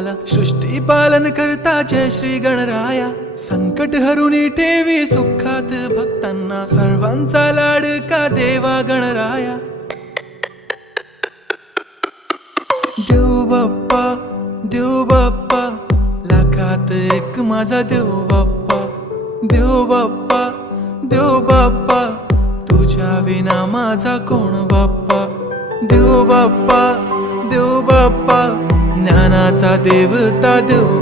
आला, सृष्टी पालन करता जय श्री गणराया. संकट हरुनी ठेवी सुखात भक्तांना, सर्वांचा लाडका देवा गणराया. देव बाप्पा, देव बाप्पा, लाखात एक माझा देव बाप्पा. देव बाप्पा, देव बाप्पा, तुझ्या विना माझा कोण बाप्पा. देव बाप्पा, देव बाप्पा, ज्ञानाचा देवता देव